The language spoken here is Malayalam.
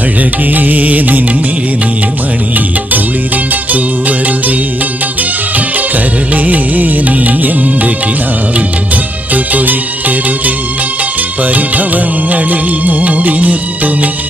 അഴകേ നിൻമിഴി നീർമണി കുളിരിൽ തൂവരുതേ. കരളേ നീ എൻ്റെ കിനാവിൽ മുത്തു പൊഴിക്കരുതേ. പരിഭവങ്ങളിൽ മൂടി നിർത്തുമീ